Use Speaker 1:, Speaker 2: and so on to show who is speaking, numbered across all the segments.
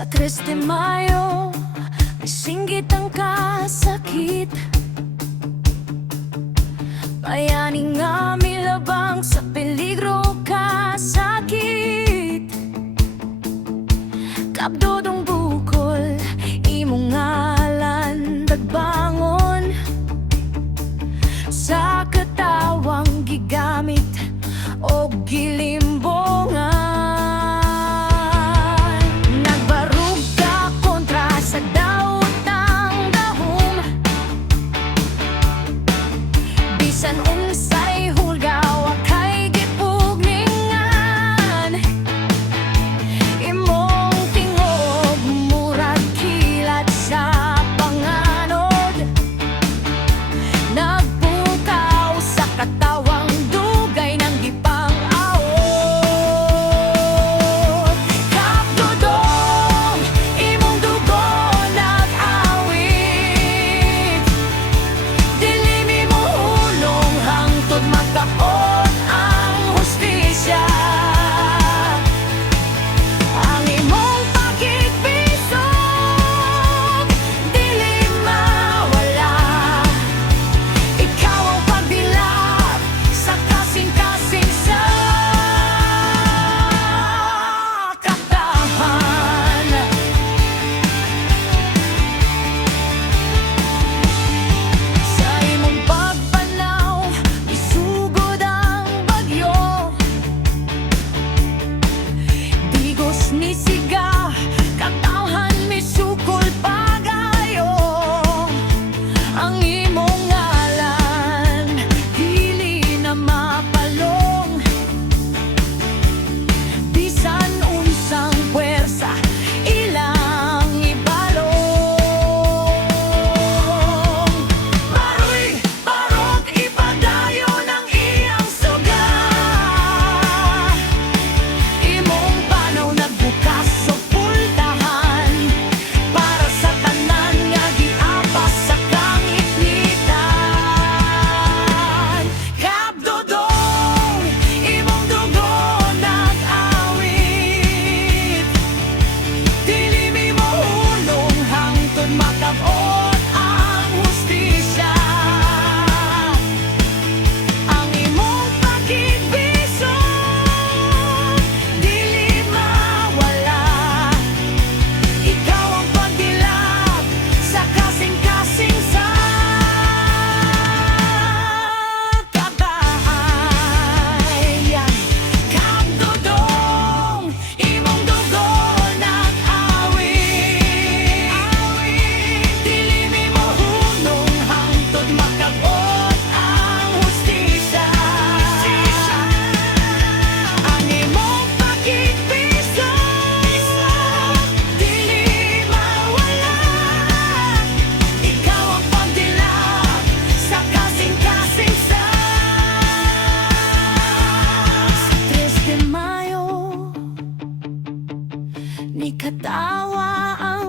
Speaker 1: Sa 3 de Mayo May singgit ang kasakit. Bayaning amin the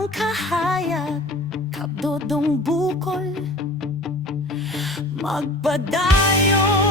Speaker 1: ang kahayag Kabdodong bukol. Magpadayon